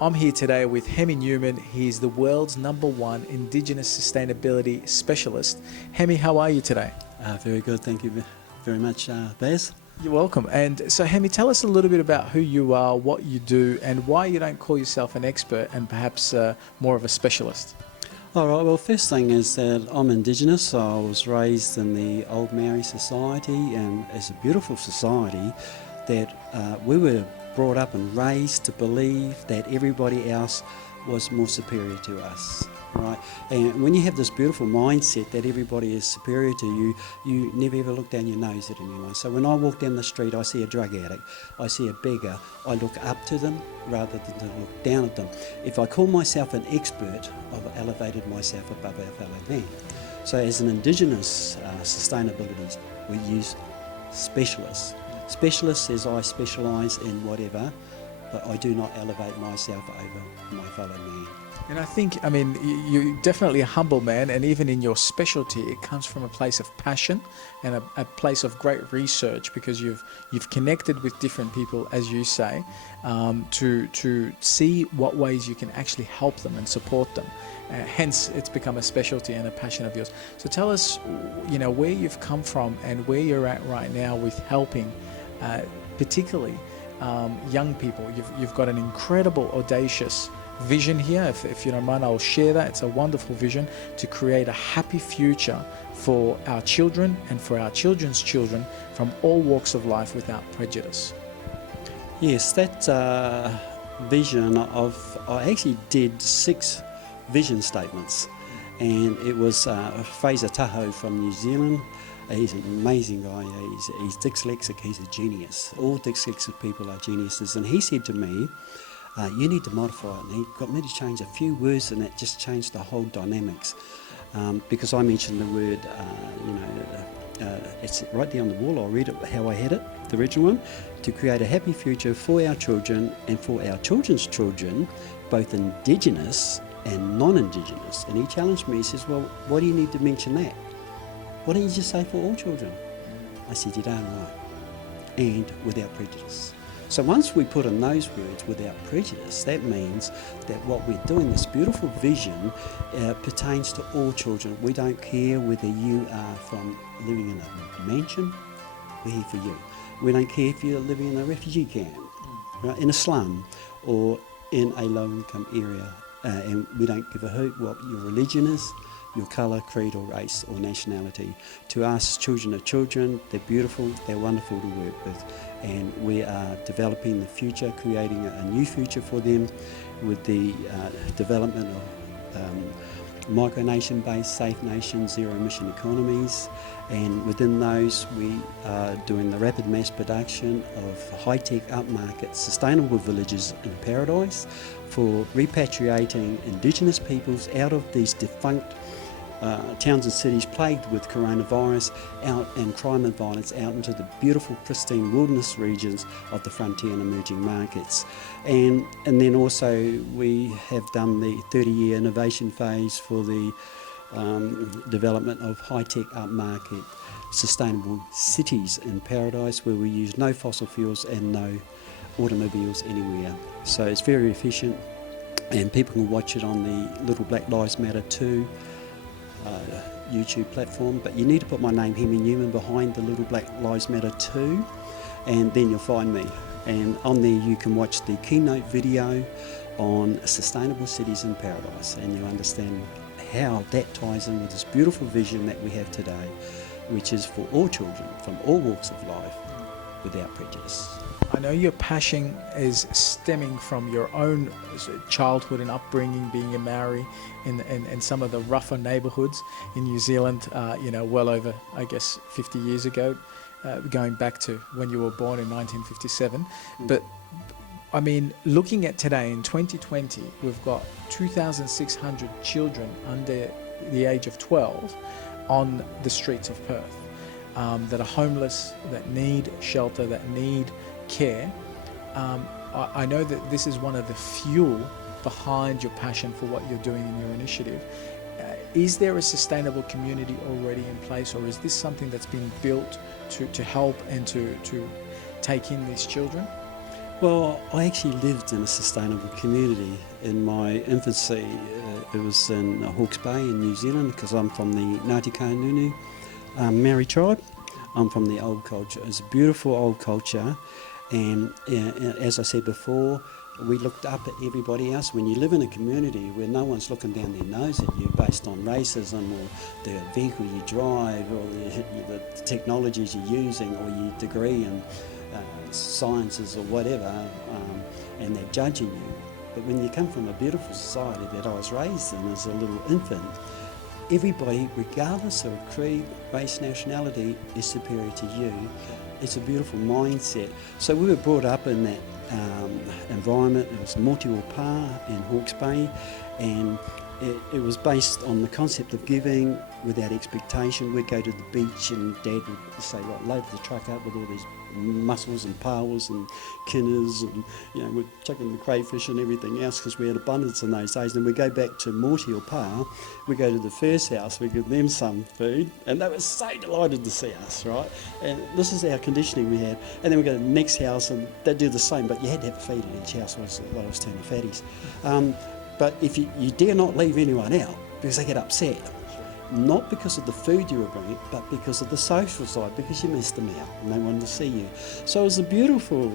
I'm here today with Hemi Newman. He's the world's #1 Indigenous sustainability specialist. Hemi, how are you today? Very good, thank you very much, Baz. You're welcome. And so, Hemi, tell us a little bit about who you are, what you do, and why you don't call yourself an expert and perhaps more of a specialist. All right, well, first thing is that I'm Indigenous. I was raised in the Old Maori society, and it's a beautiful society that we were brought up and raised to believe that everybody else was more superior to us, right? And when you have this beautiful mindset that everybody is superior to you, you never ever look down your nose at anyone. So when I walk down the street, I see a drug addict, I see a beggar, I look up to them rather than to look down at them. If I call myself an expert, I've elevated myself above our fellow man. So as an Indigenous sustainability, we use specialists. Specialist says I specialise in whatever, but I do not elevate myself over my fellow man. And I think, you're definitely a humble man, and even in your specialty, it comes from a place of passion and a place of great research, because you've connected with different people, as you say, to see what ways you can actually help them and support them. Hence, it's become a specialty and a passion of yours. So tell us, where you've come from and where you're at right now with helping, particularly young people. You've got an incredible, audacious vision here. If you don't mind, I'll share that. It's a wonderful vision to create a happy future for our children and for our children's children from all walks of life without prejudice. Yes, that vision I actually did 6 vision statements, and it was Fraser Tahoe from New Zealand. He's an amazing guy. He's dyslexic. He's a genius. All dyslexic people are geniuses, and he said to me, you need to modify it. And he got me to change a few words, and it just changed the whole dynamics. Because I mentioned the word, it's right there on the wall. I'll read it how I had it, the original one. To create a happy future for our children and for our children's children, both Indigenous and non-Indigenous. And he challenged me. He says, well, why do you need to mention that? Why don't you just say for all children? I said, you're darn right. And without prejudice. So once we put in those words, without prejudice, that means that what we're doing, this beautiful vision, pertains to all children. We don't care whether you are from living in a mansion, we're here for you. We don't care if you're living in a refugee camp, right, in a slum, or in a low-income area. And we don't give a hoot what your religion is, your colour, creed or race or nationality. To us, children are children, they're beautiful, they're wonderful to work with, and we are developing the future, creating a new future for them with the development of micronation-based, safe nation, zero-emission economies, and within those we are doing the rapid mass production of high-tech, upmarket, sustainable villages in paradise for repatriating Indigenous peoples out of these defunct towns and cities plagued with coronavirus out and crime and violence out into the beautiful, pristine wilderness regions of the frontier and emerging markets. And then also we have done the 30-year innovation phase for the development of high-tech, upmarket, sustainable cities in paradise, where we use no fossil fuels and no automobiles anywhere. So it's very efficient, and people can watch it on the Little Black Lives Matter 2 YouTube platform, but you need to put my name, Hemi Newman, behind the Little Black Lives Matter 2, and then you'll find me. And on there you can watch the keynote video on sustainable cities in paradise, and you'll understand how that ties in with this beautiful vision that we have today, which is for all children from all walks of life without prejudice. I know your passion is stemming from your own childhood and upbringing, being a Maori in some of the rougher neighbourhoods in New Zealand, well over, 50 years ago, going back to when you were born in 1957. But, looking at today, in 2020, we've got 2,600 children under the age of 12 on the streets of Perth that are homeless, that need shelter, that need care. I know that this is one of the fuel behind your passion for what you're doing in your initiative. Is there a sustainable community already in place, or is this something that's been built to help and to take in these children? Well, I actually lived in a sustainable community in my infancy. It was in Hawke's Bay in New Zealand, because I'm from the Ngāti Kahungunu Maori tribe. I'm from the old culture. It's a beautiful old culture, and as I said before, we looked up at everybody else. When you live in a community where no one's looking down their nose at you based on racism or the vehicle you drive or the technologies you're using or your degree in sciences or whatever, and they're judging you. But when you come from a beautiful society that I was raised in as a little infant, everybody, regardless of creed, race, nationality, is superior to you. It's a beautiful mindset. So we were brought up in that environment. It was Motiwa Pā in Hawke's Bay, and it was based on the concept of giving without expectation. We'd go to the beach and Dad would say, right, load the truck up with all these mussels and pawas and kinners, and we're chucking the crayfish and everything else because we had abundance in those days. And we go back to Motiwa Pā, we go to the first house, we give them some food, and they were so delighted to see us, right? And this is our conditioning we had. And then we go to the next house and they do the same, but you had to have a feed at each house, otherwise I was turning fatties. But if you dare not leave anyone out because they get upset. Not because of the food you were bringing, but because of the social side, because you missed them out and they wanted to see you. So it was a beautiful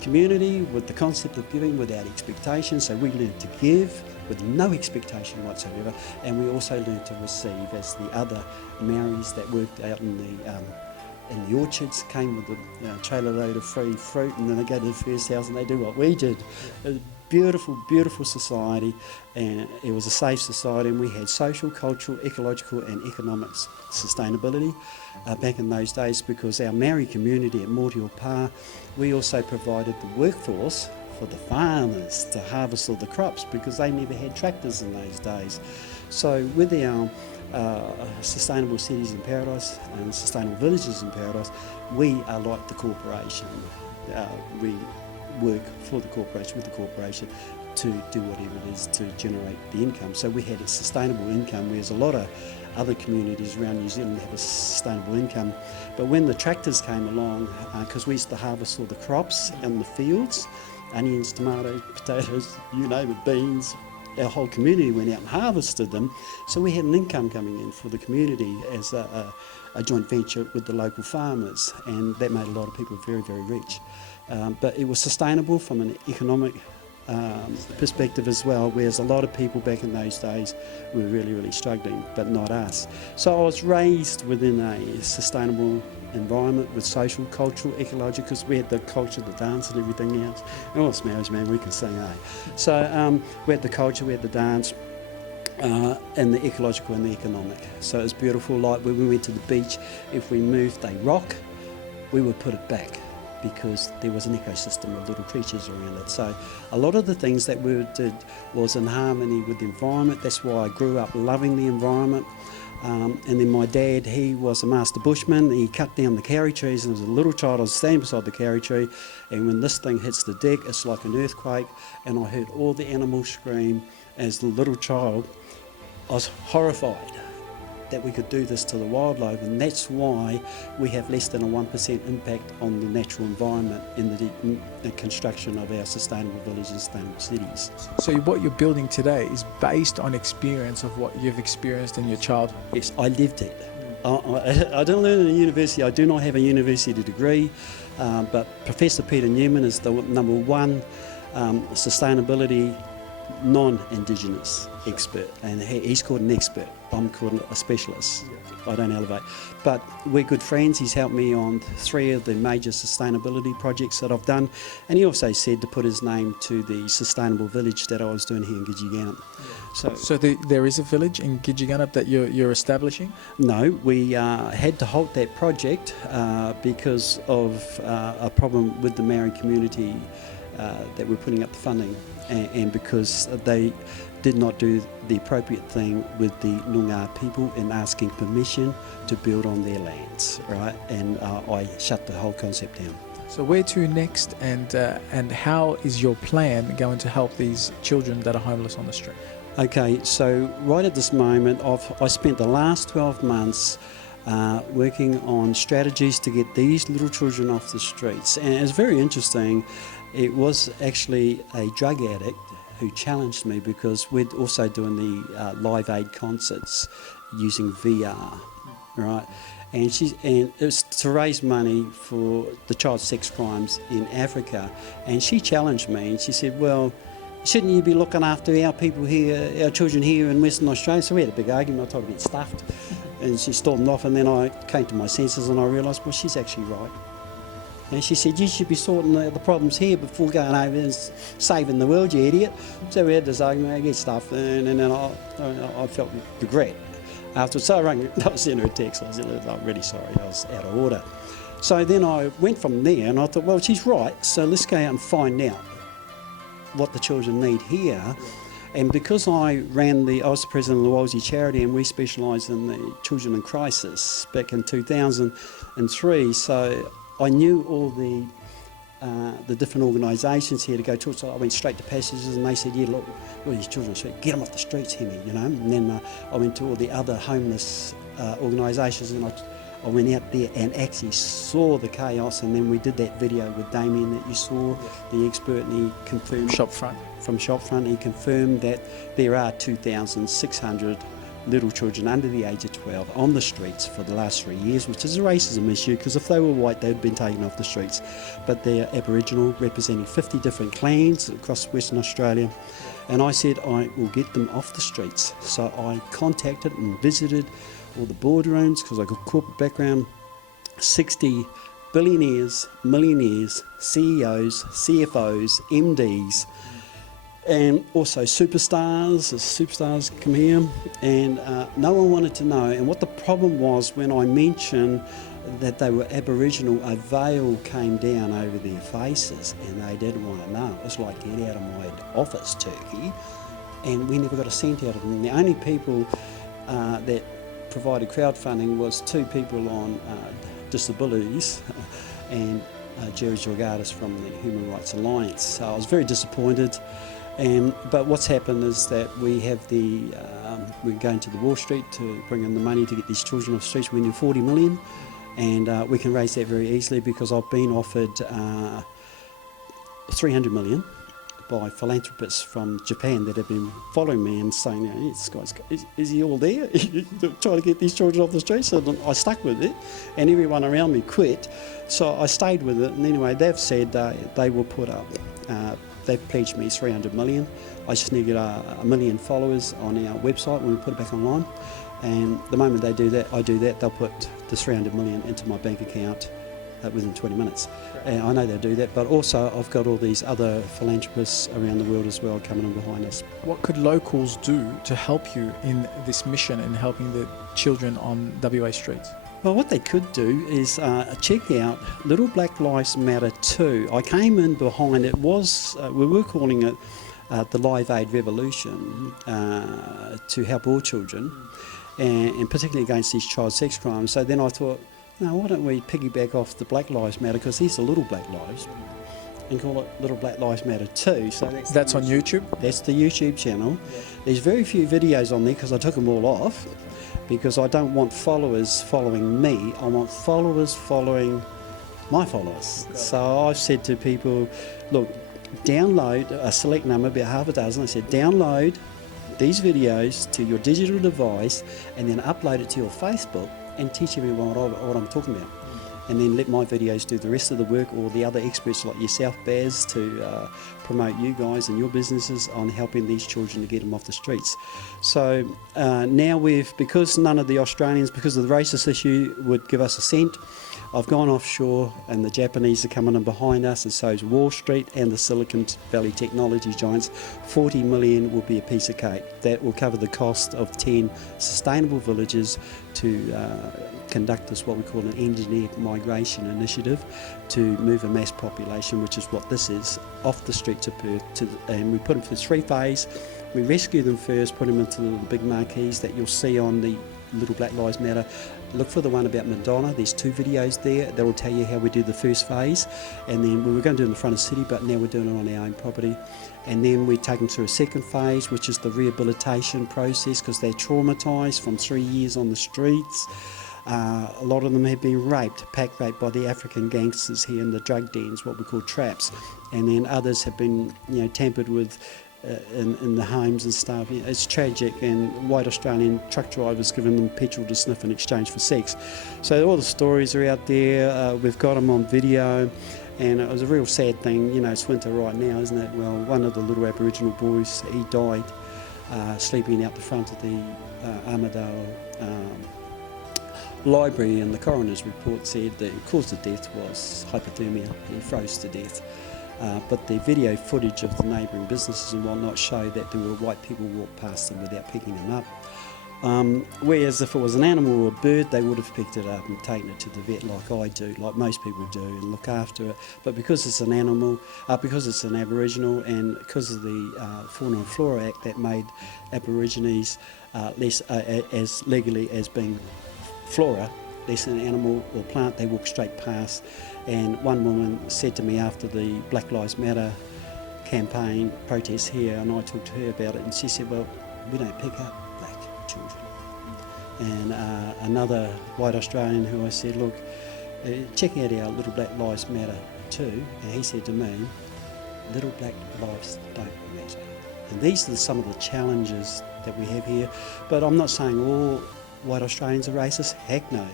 community with the concept of giving without expectation. So we learned to give with no expectation whatsoever, and we also learned to receive as the other Maoris that worked out in the orchards came with a trailer load of free fruit, and then they go to the first house and they do what we did. Beautiful, beautiful society, and it was a safe society, and we had social, cultural, ecological and economic sustainability back in those days, because our Maori community at Motiwa Pā, we also provided the workforce for the farmers to harvest all the crops because they never had tractors in those days. So with our sustainable cities in paradise and sustainable villages in paradise, we are like the corporation. We work for the corporation, with the corporation, to do whatever it is to generate the income. So we had a sustainable income, whereas a lot of other communities around New Zealand have a sustainable income. But when the tractors came along, because we used to harvest all the crops in the fields, onions, tomatoes, potatoes, you name it, beans, our whole community went out and harvested them. So we had an income coming in for the community as a joint venture with the local farmers, and that made a lot of people very, very rich. But it was sustainable from an economic perspective as well, whereas a lot of people back in those days were really, really struggling, but not us. So I was raised within a sustainable environment with social, cultural, ecological, because we had the culture, the dance and everything else. Oh, it's Maoris, man, we can sing, eh? So we had the culture, we had the dance, and the ecological and the economic. So it was beautiful. Like when we went to the beach, if we moved a rock, we would put it back, because there was an ecosystem of little creatures around it. So a lot of the things that we did was in harmony with the environment. That's why I grew up loving the environment. And then my dad, he was a master bushman. He cut down the carry trees, and as a little child I was standing beside the carry tree, and when this thing hits the deck, it's like an earthquake, and I heard all the animals scream. As a little child, I was horrified that we could do this to the wildlife, and that's why we have less than a 1% impact on the natural environment in the construction of our sustainable villages and sustainable cities. So what you're building today is based on experience of what you've experienced in your childhood? Yes, I lived it. I didn't learn in a university. I do not have a university degree, but Professor Peter Newman is the number one sustainability non-Indigenous expert, and he's called an expert. I'm called a specialist. I don't elevate. But we're good friends. He's helped me on 3 of the major sustainability projects that I've done, and he also said to put his name to the sustainable village that I was doing here in Gidgegannup. So there is a village in Gidgegannup that you're establishing? No, we had to halt that project because of a problem with the Maori community that we're putting up the funding, and because they did not do the appropriate thing with the Noongar people in asking permission to build on their lands, right? And I shut the whole concept down. So where to next, and how is your plan going to help these children that are homeless on the street? Okay, so right at this moment, I spent the last 12 months working on strategies to get these little children off the streets. And it's very interesting. It was actually a drug addict who challenged me because we're also doing the Live Aid concerts using VR, right? And it was to raise money for the child sex crimes in Africa. And she challenged me and she said, well, shouldn't you be looking after our people here, our children here in Western Australia? So we had a big argument. I told her to get stuffed. And she stormed off, and then I came to my senses and I realised, well, she's actually right. And she said, you should be sorting the problems here before going over and saving the world, you idiot. So we had this argument, I get stuffed, and then I felt regret afterwards. So I sent her a text. I said, I'm really sorry, I was out of order. So then I went from there and I thought, well, she's right, so let's go out and find out what the children need here. And because I was the president of the Walsey charity, and we specialise in the children in crisis back in 2003, so I knew all the different organisations here to go to. So I went straight to Passages, and they said, yeah, look, all these children, get them off the streets, Hemi, you know. And then I went to all the other homeless organisations, and I went out there and actually saw the chaos. And then we did that video with Damien that you saw, the expert, and he confirmed from Shopfront, he confirmed that there are 2,600 little children under the age of 12 on the streets for the last 3 years, which is a racism issue, because if they were white they'd been taken off the streets, but they're Aboriginal, representing 50 different clans across Western Australia. And I said I will get them off the streets. So I contacted and visited all the boardrooms, because I got corporate background, 60 billionaires, millionaires, CEOs, CFOs, MDs, and also superstars. The superstars come here, and no one wanted to know. And what the problem was, when I mentioned that they were Aboriginal, a veil came down over their faces and they didn't want to know. It was like, get out of my office, turkey. And we never got a cent out of them. The only people that provided crowdfunding was two people on disabilities and Jerry Georgatis from the Human Rights Alliance. So I was very disappointed. But what's happened is that we have we're going to the Wall Street to bring in the money to get these children off the streets. We need 40 million, and we can raise that very easily, because I've been offered 300 million by philanthropists from Japan that have been following me and saying, this guy's, is he all there? Trying to get these children off the streets. So I stuck with it, and everyone around me quit. So I stayed with it, and anyway, they've said they will put up they've pledged me 300 million. I just need to get a million followers on our website when we put it back online. And the moment they do that, I do that, they'll put the 300 million into my bank account within 20 minutes. And I know they'll do that, but also I've got all these other philanthropists around the world as well coming in behind us. What could locals do to help you in this mission in helping the children on WA streets? Well, what they could do is check out Little Black Lives Matter 2. I came in behind, it was, we were calling it the Live Aid Revolution to help all children, and particularly against these child sex crimes. So then I thought, no, why don't we piggyback off the Black Lives Matter, because these are Little Black Lives, and call it Little Black Lives Matter 2. So that's on YouTube? That's the YouTube channel. Yeah. There's very few videos on there because I took them all off, because I don't want followers following me, I want followers following my followers. So I've said to people, look, download a select number, about half a dozen. I said, download these videos to your digital device and then upload it to your Facebook and teach everyone what I'm talking about. And then let my videos do the rest of the work, or the other experts like yourself, Baz, to promote you guys and your businesses on helping these children to get them off the streets. So now because none of the Australians, because of the racist issue, would give us a cent, I've gone offshore, and the Japanese are coming in behind us, and so is Wall Street and the Silicon Valley technology giants. 40 million will be a piece of cake. That will cover the cost of 10 sustainable villages to conduct this, what we call an engineered migration initiative, to move a mass population, which is what this is, off the streets of Perth. And we put them through 3 phases. We rescue them first, put them into the big marquees that you'll see on the Little Black Lives Matter. Look for the one about Madonna. There's 2 videos there that will tell you how we do the first phase, and then we were going to do it in the front of the city, but now we're doing it on our own property. And then we take them through a second phase, which is the rehabilitation process, because they're traumatised from 3 years on the streets. A lot of them have been raped, pack raped by the African gangsters here in the drug dens, what we call traps, and then others have been, tampered with in the homes and stuff. It's tragic, and white Australian truck drivers giving them petrol to sniff in exchange for sex. So all the stories are out there. We've got them on video, and it was a real sad thing. It's winter right now, isn't it? Well, one of the little Aboriginal boys, he died sleeping out the front of the Armadale library, and the coroner's report said the cause of death was hypothermia. He froze to death. But the video footage of the neighbouring businesses and whatnot show that there were white people walk past them without picking them up. Whereas if it was an animal or a bird, they would have picked it up and taken it to the vet like I do, like most people do, and look after it. But because it's an animal, because it's an Aboriginal, and because of the Fauna and Flora Act that made Aborigines less as legally as being flora, less an animal or plant, they walk straight past. And one woman said to me after the Black Lives Matter campaign protest here, and I talked to her about it, and she said, well, we don't pick up black children. And another white Australian who I said, look, check out our Little Black Lives Matter too, and he said to me, little black lives don't matter. And these are some of the challenges that we have here, but I'm not saying all white Australians are racist, heck no.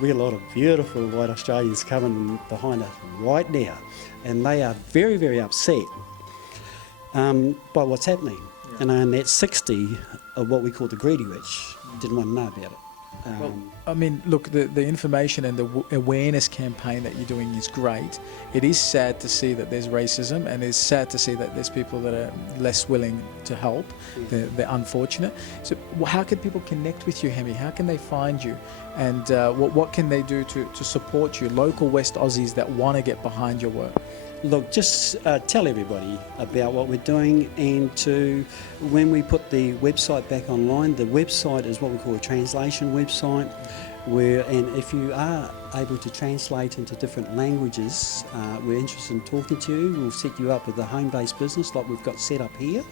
We have a lot of beautiful white Australians coming behind us right now, and they are very, very upset by what's happening. And that's 60 of what we call the greedy rich didn't want to know about it. Well, I mean, look, the information and the awareness campaign that you're doing is great. It is sad to see that there's racism, and it's sad to see that there's people that are less willing to help. They're unfortunate. So how can people connect with you, Hemi? How can they find you? And what can they do to support you, local West Aussies that want to get behind your work? Look, just tell everybody about what we're doing, and when we put the website back online, the website is what we call a translation website, and if you are able to translate into different languages, we're interested in talking to you. We'll set you up with a home-based business like we've got set up here,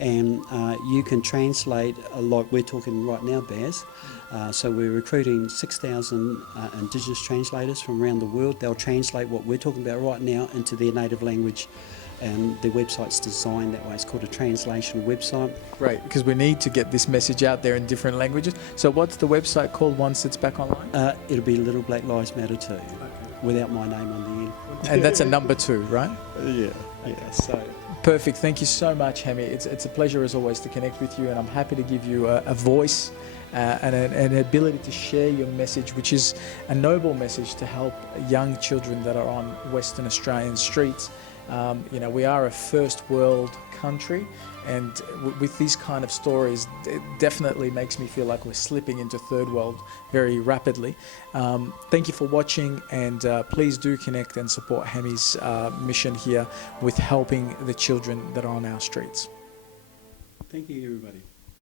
and you can translate like we're talking right now, Baz. So we're recruiting 6,000 Indigenous translators from around the world. They'll translate what we're talking about right now into their native language, and the website's designed that way. It's called a translation website. Great, because we need to get this message out there in different languages. So what's the website called once it's back online? It'll be Little Black Lives Matter too, without my name on the end. And that's a number 2, right? Yeah. So. Perfect. Thank you so much, Hemi. It's a pleasure as always to connect with you, and I'm happy to give you a voice and an ability to share your message, which is a noble message to help young children that are on Western Australian streets. We are a first world country, and with these kind of stories, it definitely makes me feel like we're slipping into third world very rapidly. Thank you for watching, and please do connect and support Hemi's mission here with helping the children that are on our streets. Thank you, everybody.